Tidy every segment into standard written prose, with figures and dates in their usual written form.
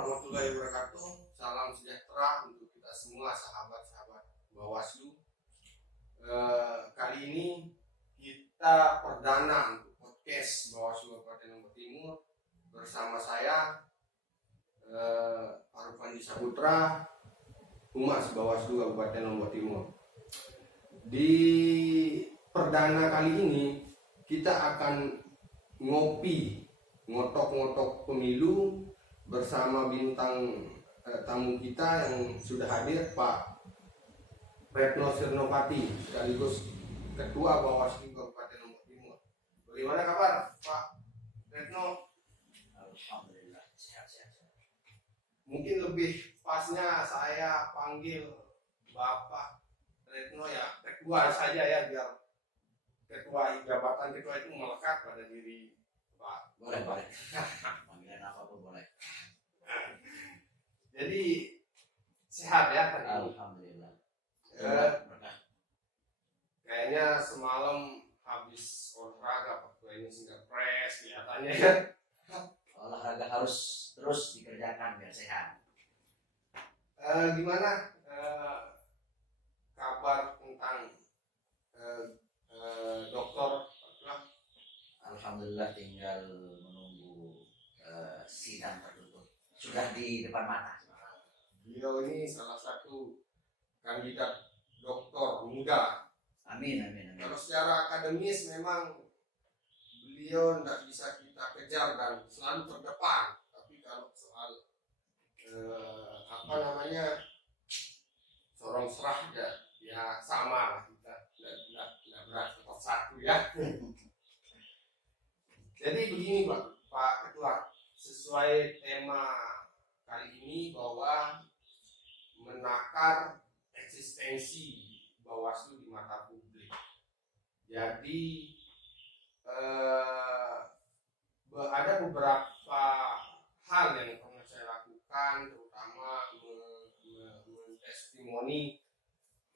warahmatullahi wabarakatuh. Salam sejahtera untuk kita semua sahabat-sahabat Bawaslu. Kali ini kita perdana untuk podcast Bawaslu Kabupaten Lombok Timur bersama saya Arfandi Saputra, Humas Bawaslu Kabupaten Lombok Timur. Di perdana kali ini kita akan ngotok-ngotok pemilu bersama bintang tamu kita yang sudah hadir, Pak Retno Sirnopati, sekaligus Ketua Bawaslu Kabupaten Lombok Timur. Bagaimana kabar, Pak Retno? Alhamdulillah, sehat-sehat. Mungkin lebih pasnya saya panggil Bapak Retno ya, Ketua saja ya, biar jabatan ketua itu melekat pada diri Pak. Boleh. Panggilan apapun boleh. Jadi sehat ya tadi? Alhamdulillah. Kayaknya semalam habis olahraga Pak Ketua ini singgah pres kelihatannya ya. Olahraga harus terus dikerjakan biar sehat. Gimana kabar tentang dokter? Alhamdulillah, tinggal menunggu sidang tertutup. Sudah di depan mata. Beliau ini salah satu kandidat dokter muda. Amin. Kalau secara akademis memang beliau tidak bisa kita kejar dan selalu terdepan. Tapi kalau soal sorong serah ya sama lah, kita tidak berat nomor satu ya. Jadi begini Pak Ketua, sesuai tema kali ini bahwa menakar eksistensi Bawaslu di mata publik. Jadi ada beberapa hal yang pernah saya lakukan, terutama mentestimoni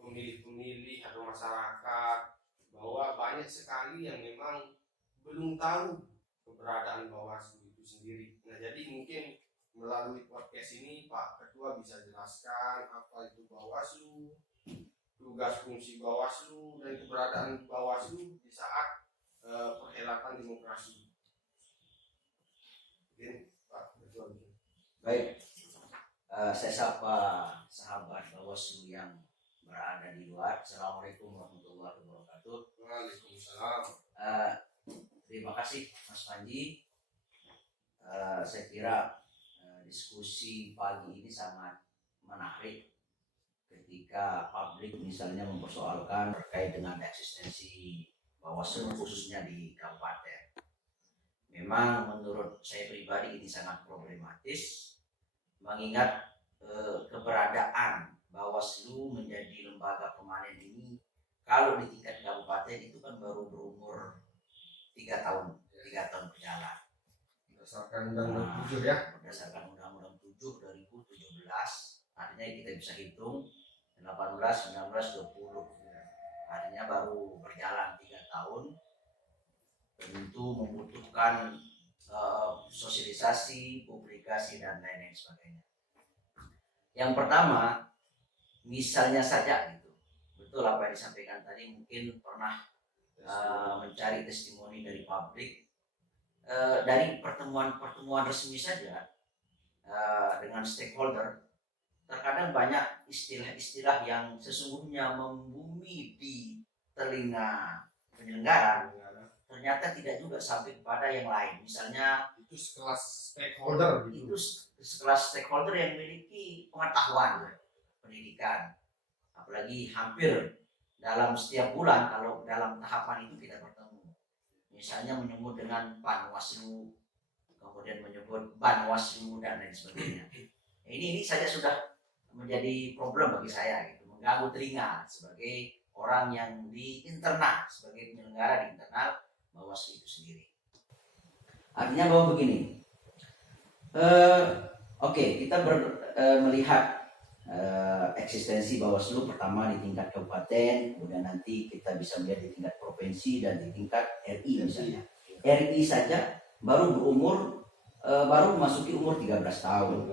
pemilih-pemilih atau masyarakat bahwa banyak sekali yang memang belum tahu keberadaan Bawaslu itu sendiri. Nah, jadi mungkin melalui podcast ini Pak Ketua bisa jelaskan apa itu Bawaslu, tugas fungsi Bawaslu, dan keberadaan Bawaslu di saat perhelatan demokrasi. Mungkin Pak Ketua. Baik. Saya sapa sahabat Bawaslu yang berada di luar. Assalamualaikum warahmatullahi wabarakatuh. Waalaikumsalam. Terima kasih Mas Panji. Saya kira diskusi pagi ini sangat menarik ketika publik misalnya mempersoalkan terkait dengan eksistensi Bawaslu khususnya di kabupaten. Memang menurut saya pribadi ini sangat problematis, mengingat keberadaan Bawaslu menjadi lembaga permanen ini kalau di tingkat kabupaten itu kan baru berumur 3 tahun berjalan. Berdasarkan Undang-Undang 7 ya. Berdasarkan Undang-Undang 7 2017, artinya kita bisa hitung 18, 19, 20. Artinya baru berjalan 3 tahun. Tentu membutuhkan sosialisasi, publikasi dan lain-lain sebagainya. Yang pertama, misalnya saja gitu. Betul apa yang disampaikan tadi, mungkin pernah mencari testimoni dari publik, dari pertemuan resmi saja dengan stakeholder. Terkadang banyak istilah-istilah yang sesungguhnya membumi di telinga penyelenggara, ternyata tidak juga sampai kepada yang lain. Misalnya itu sekelas stakeholder gitu. Itu sekelas stakeholder yang memiliki pengetahuan pendidikan, apalagi hampir dalam setiap bulan kalau dalam tahapan itu kita bertemu. Misalnya menyebut dengan Panwaslu, kemudian menyebut Banwaslu dan lain sebagainya. Ini saja sudah menjadi problem bagi saya gitu, mengganggu telinga sebagai orang yang di internal, sebagai penyelenggara di internal Bawaslu itu sendiri. Artinya bahwa begini, kita melihat eksistensi Bawaslu pertama di tingkat kabupaten, kemudian nanti kita bisa melihat di tingkat provinsi dan di tingkat RI misalnya. RI saja baru memasuki umur 13 tahun.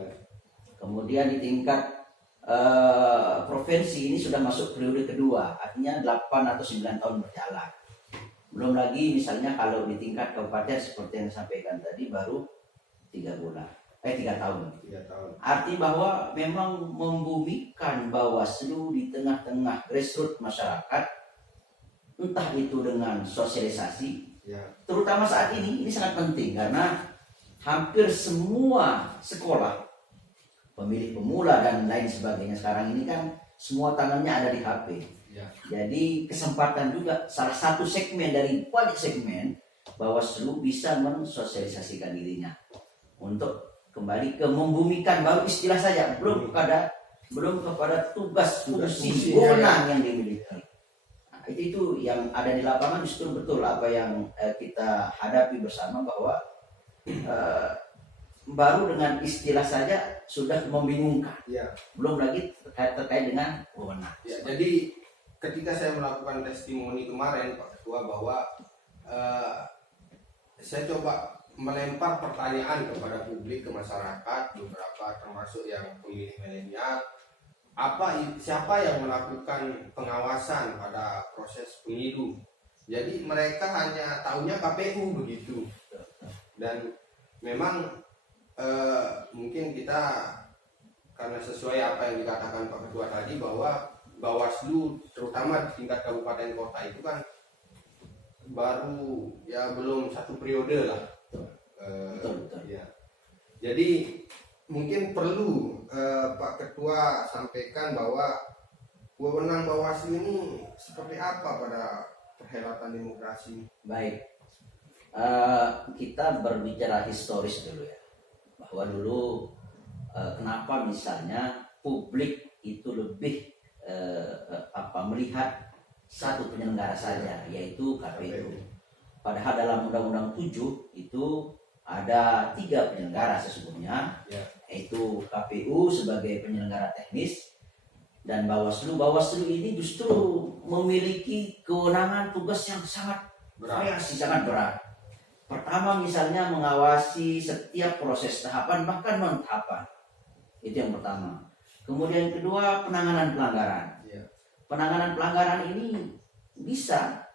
Kemudian di tingkat provinsi ini sudah masuk periode kedua, artinya 8 atau 9 tahun berjalan. Belum lagi misalnya kalau di tingkat kabupaten seperti yang disampaikan tadi baru 3 tahun. 3 tahun. Arti bahwa memang membumikan Bawaslu di tengah-tengah grassroots masyarakat, entah itu dengan sosialisasi, terutama saat ini sangat penting karena hampir semua sekolah, pemilih pemula dan lain sebagainya sekarang ini kan semua tangannya ada di HP. Jadi kesempatan juga salah satu segmen dari banyak segmen Bawaslu bisa mensosialisasikan dirinya untuk kembali ke membumikan, baru istilah saja, belum kepada tugas fungsi wewenang yang dimiliki. Nah, itu yang ada di lapangan justru betul apa yang kita hadapi bersama bahwa baru dengan istilah saja sudah membingungkan. Belum lagi terkait dengan wewenang. Jadi ketika saya melakukan testimoni kemarin Pak Ketua bahwa saya coba melempar pertanyaan kepada publik, ke masyarakat, beberapa termasuk yang pemilih milenial, siapa yang melakukan pengawasan pada proses pemilu. Jadi mereka hanya tahunya KPU begitu. Dan memang mungkin kita karena sesuai apa yang dikatakan Pak Ketua tadi bahwa Bawaslu terutama di tingkat kabupaten kota itu kan baru belum 1 periode lah. Betul. Ya. Jadi mungkin perlu Pak Ketua sampaikan bahwa wewenang Bawaslu ini seperti apa pada perhelatan demokrasi. Baik, kita berbicara historis dulu ya, bahwa dulu kenapa misalnya publik itu lebih melihat satu penyelenggara saja, yaitu KPU. Padahal dalam Undang-Undang 7 itu ada 3 penyelenggara sesungguhnya, yaitu KPU sebagai penyelenggara teknis dan Bawaslu. Bawaslu ini justru memiliki kewenangan tugas yang sangat berat. Pertama misalnya mengawasi setiap proses tahapan bahkan non tahapan. Itu yang pertama. Kemudian kedua penanganan pelanggaran. Penanganan pelanggaran ini bisa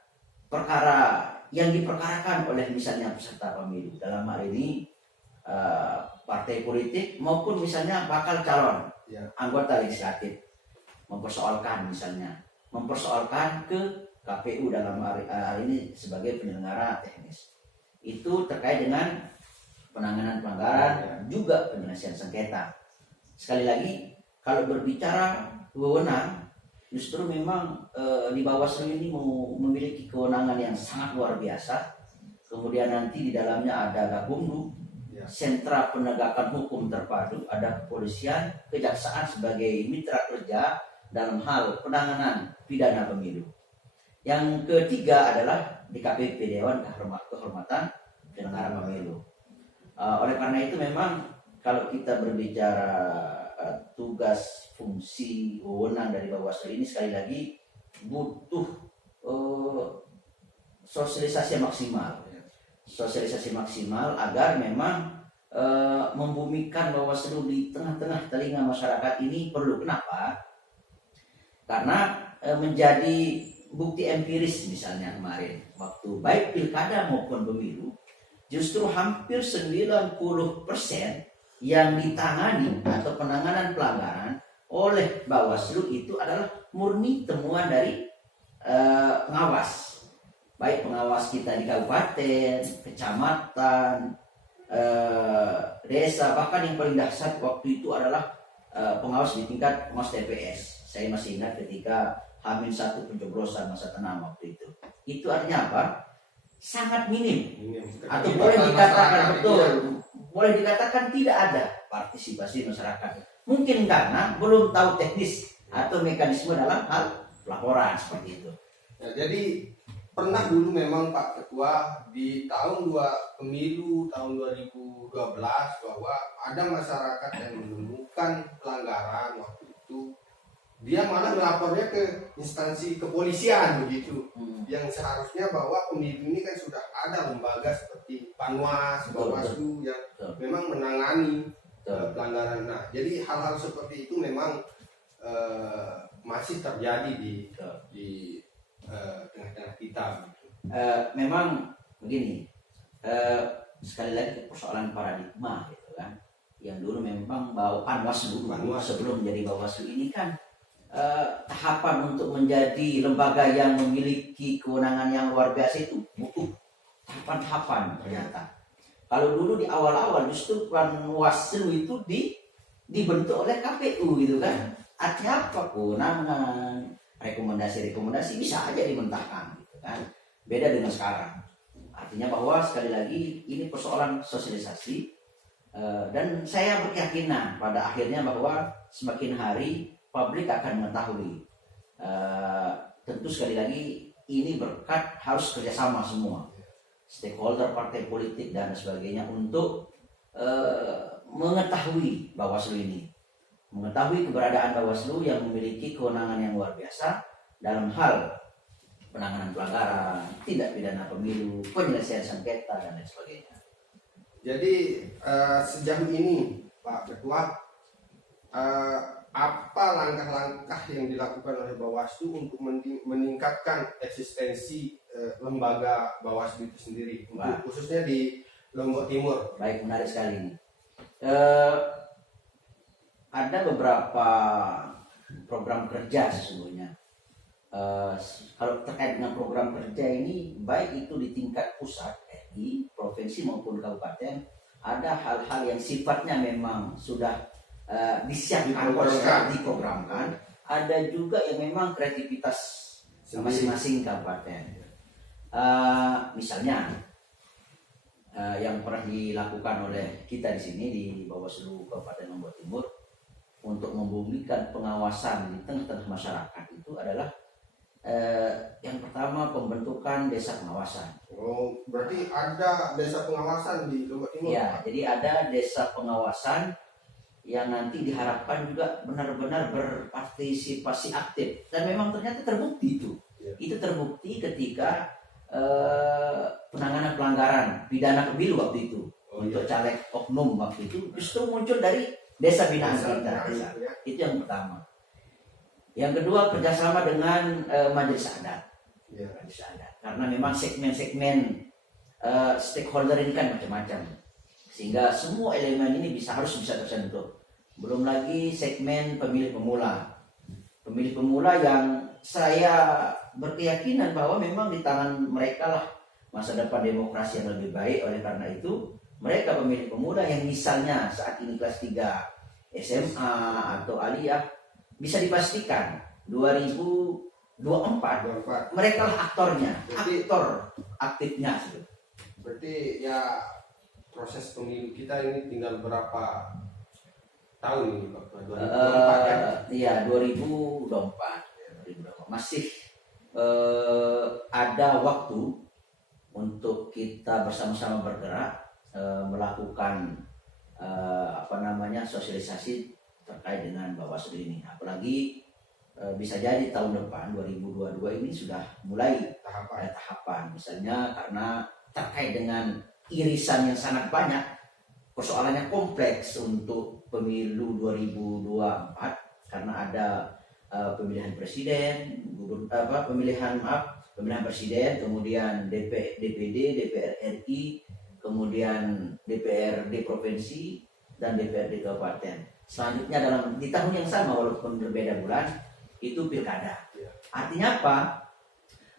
perkara yang diperkarakan oleh misalnya peserta pemilu, dalam hal ini partai politik maupun misalnya bakal calon anggota legislatif mempersoalkan ke KPU dalam hal ini sebagai penyelenggara teknis. Itu terkait dengan penanganan pelanggaran juga penyelesaian sengketa. Sekali lagi kalau berbicara wewenang, justru memang di Bawaslu ini memiliki kewenangan yang sangat luar biasa. Kemudian nanti di dalamnya ada Gakumdu, sentra penegakan hukum terpadu, ada kepolisian, kejaksaan sebagai mitra kerja dalam hal penanganan pidana pemilu. Yang ketiga adalah DKPP, Dewan Kehormatan Penyelenggara Pemilu. Oleh karena itu memang kalau kita berbicara tugas, fungsi, wewenang dari Bawaslu ini sekali lagi butuh sosialisasi maksimal agar memang membumikan Bawaslu di tengah-tengah telinga masyarakat ini perlu. Kenapa? Karena menjadi bukti empiris misalnya kemarin waktu baik pilkada maupun pemilu, justru hampir 90% yang ditangani atau penanganan pelanggaran oleh Bawaslu itu adalah murni temuan dari pengawas, baik pengawas kita di kabupaten, kecamatan, desa, bahkan yang paling dahsyat waktu itu adalah pengawas di tingkat pengawas TPS. Saya masih ingat ketika H-1 pencoblosan masa tenang waktu itu. Itu artinya apa? Sangat minim. Atau boleh dikatakan boleh dikatakan tidak ada partisipasi masyarakat. Mungkin karena belum tahu teknis atau mekanisme dalam hal laporan seperti itu. Jadi pernah dulu memang Pak Ketua di pemilu tahun 2012 bahwa ada masyarakat yang menemukan pelanggaran waktu itu, dia malah melapornya ke instansi kepolisian begitu. Yang seharusnya bahwa pemilu ini kan sudah ada lembaga seperti Panwas, Bawaslu yang memang menangani pelanggaran. Nah, jadi hal-hal seperti itu memang masih terjadi di tengah-tengah kita. Memang begini, sekali lagi persoalan paradigma gitu kan. Yang dulu memang Panwaslu sebelum menjadi Bawaslu ini kan tahapan untuk menjadi lembaga yang memiliki kewenangan yang luar biasa itu butuh tahapan-tahapan ternyata. Kalau dulu di awal-awal justru Panwaslu itu dibentuk oleh KPU gitu kan. Artinya apa? Kewenangan, rekomendasi-rekomendasi bisa aja dimentahkan gitu kan. Beda dengan sekarang. Artinya bahwa sekali lagi ini persoalan sosialisasi, dan saya berkeyakinan pada akhirnya bahwa semakin hari publik akan mengetahui. Tentu sekali lagi ini berkat harus kerjasama semua stakeholder, partai politik dan sebagainya untuk mengetahui Bawaslu ini, mengetahui keberadaan Bawaslu yang memiliki kewenangan yang luar biasa dalam hal penanganan pelanggaran, tindak pidana pemilu, penyelesaian sengketa dan lain sebagainya. Jadi sejauh ini Pak Ketua, apa langkah-langkah yang dilakukan oleh Bawaslu untuk meningkatkan eksistensi lembaga Bawaslu itu sendiri, untuk khususnya di Lombok Timur? Baik, menarik sekali ini. Ada beberapa program kerja sesungguhnya. Kalau terkait dengan program kerja ini, baik itu di tingkat pusat RI, provinsi maupun kabupaten, ada hal-hal yang sifatnya memang sudah disiapkan, diprogramkan. Ada juga yang memang kreativitas masing-masing kabupaten. Misalnya yang pernah dilakukan oleh kita di sini di Bawaslu Kabupaten Lombok Timur untuk membumikan pengawasan di tengah-tengah masyarakat itu adalah yang pertama pembentukan desa pengawasan. Oh, berarti ada desa pengawasan di Lombok Timur? Ya, jadi ada desa pengawasan yang nanti diharapkan juga benar-benar berpartisipasi aktif, dan memang ternyata terbukti itu. Ya. Itu terbukti ketika penanganan pelanggaran pidana pemilu waktu itu, untuk caleg oknum waktu itu justru muncul dari desa binaan kita. Itu yang pertama. Yang kedua, kerjasama dengan majelis adat. Majelis adat. Karena memang segmen-segmen stakeholder ini kan macam-macam, sehingga semua elemen ini harus bisa tersentuh. Belum lagi segmen pemilih pemula yang saya berkeyakinan bahwa memang di tangan mereka lah masa depan demokrasi yang lebih baik. Oleh karena itu mereka pemilih pemuda yang misalnya saat ini kelas 3 SMA atau aliyah, bisa dipastikan 2024 mereka lah aktornya, aktor aktifnya. Berarti ya proses pemilu kita ini tinggal berapa tahun ini Pak? 2024 kan? Iya, 2024. Masih ada waktu untuk kita bersama-sama bergerak melakukan sosialisasi terkait dengan Bawaslu ini. Apalagi bisa jadi tahun depan 2022 ini sudah mulai tahapan. Misalnya karena terkait dengan irisan yang sangat banyak, persoalannya kompleks untuk pemilu 2024 karena ada pemilihan presiden, pemilihan presiden, kemudian DPD, DPR RI, kemudian DPRD provinsi dan DPRD kabupaten. Selanjutnya di tahun yang sama walaupun berbeda bulan itu pilkada. Artinya apa?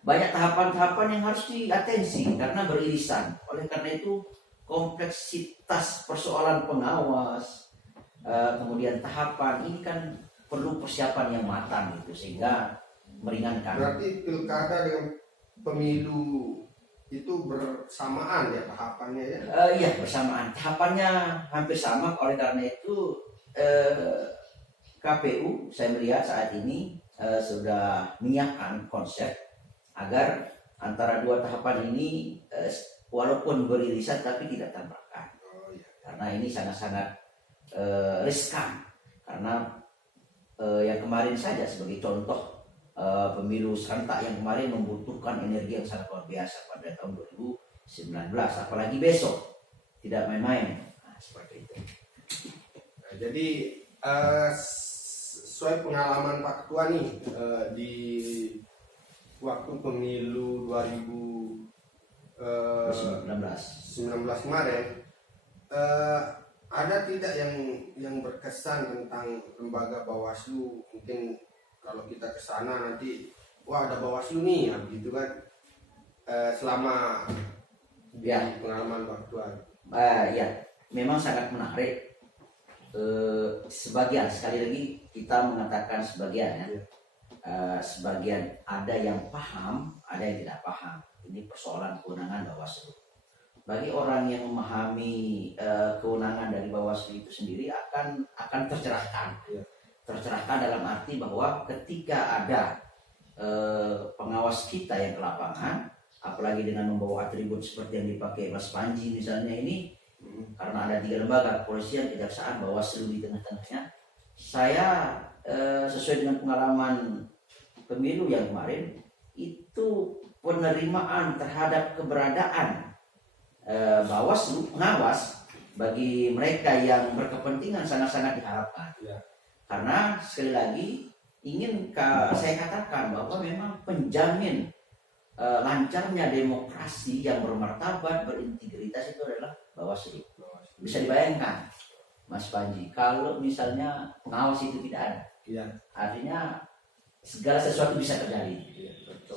Banyak tahapan-tahapan yang harus diatensi karena beririsan. Oleh karena itu kompleksitas persoalan pengawas, kemudian tahapan ini kan perlu persiapan yang matang gitu, sehingga meringankan. Berarti pilkada dengan pemilu itu bersamaan ya tahapannya ya? Iya, bersamaan. Tahapannya hampir sama. Oleh karena itu KPU saya melihat saat ini sudah menyiapkan konsep agar antara dua tahapan ini walaupun beririsan tapi tidak tabrakan. Karena ini sangat-sangat riskan. Karena yang kemarin saja sebagai contoh, pemilu serentak yang kemarin membutuhkan energi yang sangat luar biasa pada tahun 2019, apalagi besok tidak main-main. Nah, seperti itu. Nah, jadi sesuai pengalaman Pak Ketua nih di waktu pemilu 2019 kemarin, ada tidak yang berkesan tentang lembaga Bawaslu? Mungkin kalau kita ke sana nanti, wah ada Bawaslu nih, ya, begitu kan? Selama di pengalaman Pak Ketua. Ya, memang sangat menarik. Sebagian, sekali lagi kita mengatakan sebagian ya. Sebagian ada yang paham, ada yang tidak paham. Ini persoalan kewenangan Bawaslu. Bagi orang yang memahami kewenangan dari Bawaslu itu sendiri akan tercerahkan. Tercerahkan dalam arti bahwa ketika ada pengawas kita yang ke lapangan, apalagi dengan membawa atribut seperti yang dipakai Mas Panji misalnya ini, karena ada 3 lembaga, kepolisian, kejaksaan, Bawaslu di tengah-tengahnya. Saya sesuai dengan pengalaman pemilu yang kemarin, itu penerimaan terhadap keberadaan Bawaslu, pengawas bagi mereka yang berkepentingan sangat-sangat diharapkan. Karena sekali lagi ingin saya katakan bahwa memang penjamin lancarnya demokrasi yang bermartabat, berintegritas itu adalah Bawaslu. Bisa dibayangkan, Mas Panji, kalau misalnya pengawas itu tidak ada, artinya segala sesuatu bisa terjadi.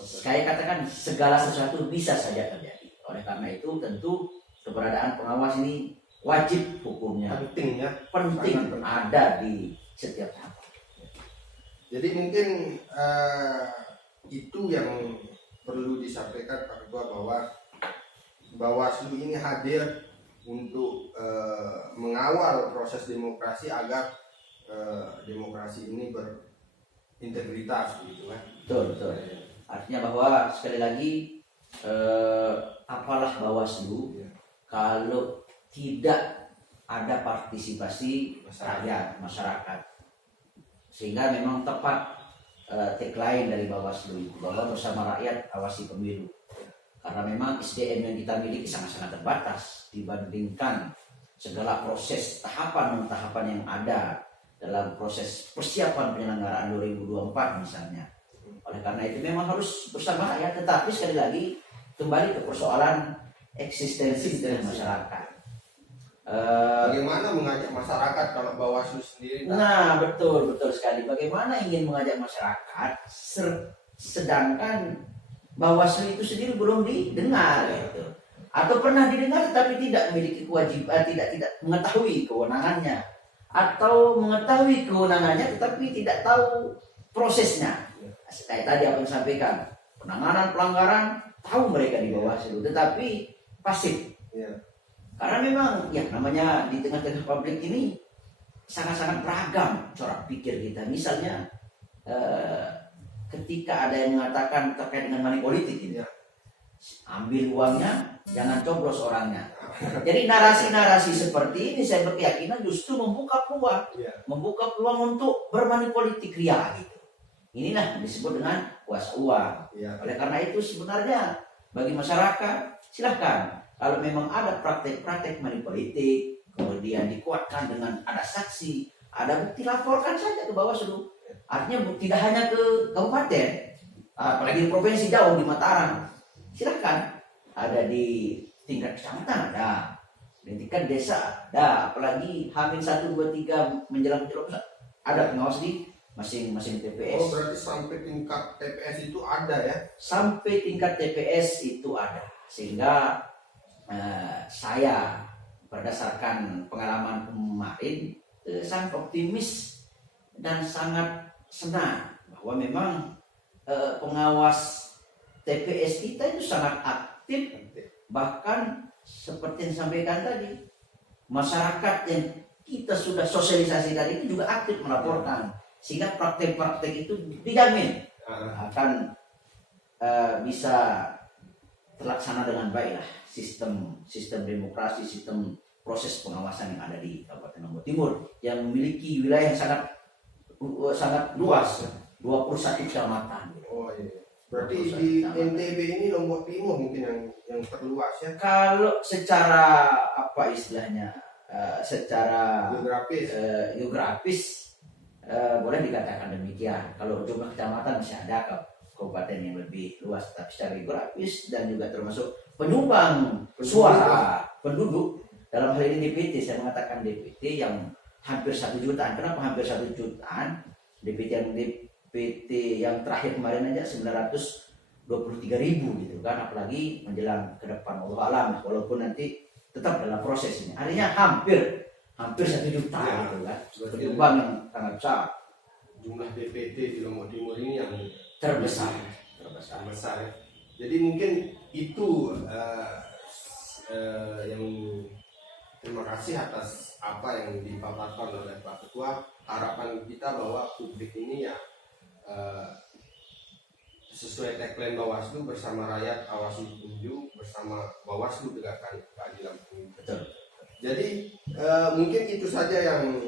Saya katakan segala sesuatu bisa saja terjadi. Oleh karena itu tentu keberadaan pengawas ini wajib hukumnya, penting ada di setiap tahap. Jadi mungkin itu yang perlu disampaikan Pak Ketua, bahwa Bawaslu ini hadir untuk mengawal proses demokrasi agar demokrasi ini berintegritas, gitu kan? Betul. Artinya bahwa sekali lagi apalah Bawaslu kalau tidak ada partisipasi rakyat, masyarakat. Sehingga memang tepat tagline dari Bawaslu itu, bahwa bersama rakyat awasi pemilu. Karena memang SDM yang kita miliki sangat-sangat terbatas dibandingkan segala proses tahapan yang ada dalam proses persiapan penyelenggaraan 2024 misalnya. Oleh karena itu memang harus bersama rakyat, tetapi sekali lagi kembali ke persoalan eksistensi dari masyarakat. Bagaimana mengajak masyarakat kalau Bawaslu sendiri? Nah, betul sekali. Bagaimana ingin mengajak masyarakat sedangkan Bawaslu itu sendiri belum didengar gitu. Atau pernah didengar tapi tidak memiliki kewajiban, tidak mengetahui kewenangannya, atau mengetahui kewenangannya tetapi tidak tahu prosesnya. Kayak tadi apa yang disampaikan, penanganan pelanggaran tahu mereka di Bawaslu tetapi pasif. Karena memang ya namanya di tengah-tengah publik ini sangat-sangat beragam corak pikir kita. Misalnya ketika ada yang mengatakan terkait dengan money politik ini, ambil uangnya, jangan coblos orangnya. Jadi narasi-narasi seperti ini saya berkeyakinan justru membuka peluang untuk bermoney politik ria gitu. Inilah disebut dengan kuasa uang. Oleh karena itu sebenarnya bagi masyarakat silahkan, kalau memang ada praktek-praktek money politik, kemudian dikuatkan dengan ada saksi, ada bukti, laporkan saja ke Bawaslu. Artinya tidak hanya ke kabupaten, apalagi di provinsi jauh di Mataram, silahkan. Ada di tingkat kecamatan ada, di tingkat desa ada, apalagi H-1, 2, 3 menjelang ada pengawas di masing-masing TPS. Oh, berarti sampai tingkat TPS itu ada ya? Sampai tingkat TPS itu ada, sehingga saya berdasarkan pengalaman kemarin sangat optimis dan sangat senang bahwa memang pengawas TPS kita itu sangat aktif, bahkan seperti yang disampaikan tadi, masyarakat yang kita sudah sosialisasi tadi itu juga aktif melaporkan, sehingga praktek-praktek itu dijamin akan bisa terlaksana dengan baik lah sistem demokrasi, sistem proses pengawasan yang ada di Kabupaten Lombok Timur yang memiliki wilayah yang sangat luas, 21 kecamatan. Oh iya. Berarti di NTB ini Lombok Timur mungkin yang terluas ya? Kalau secara apa istilahnya secara Geografis. geografis boleh dikatakan demikian. Kalau jumlah kecamatan masih ada kabupaten yang lebih luas, tapi secara geografis dan juga termasuk penyumbang suara penduduk, dalam hal ini DPT, saya mengatakan DPT yang hampir 1 jutaan. Kenapa hampir 1 jutaan? DPT yang terakhir kemarin aja 923.000 gitu kan, apalagi menjelang ke depan Allah alam, walaupun nanti tetap dalam proses ini. Artinya hampir 1 juta Ya, gitu kan, berarti penyumbang yang sangat besar, jumlah DPT di Lombok Timur ini yang terbesar. besar ya. Jadi mungkin itu yang terima kasih atas apa yang dipaparkan oleh Pak Ketua. Harapan kita bahwa publik ini ya sesuai tagline Bawaslu, bersama rakyat awasi pemilu, bersama Bawaslu tegakkan keadilan pemilu. Betul. Jadi mungkin itu saja yang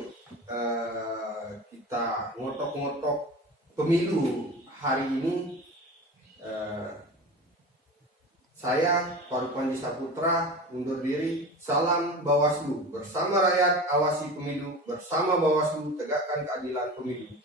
kita ngotok-ngotok pemilu hari ini. Saya Faruk Panji Saputra undur diri. Salam Bawaslu, bersama rakyat awasi pemilu, bersama Bawaslu tegakkan keadilan pemilu.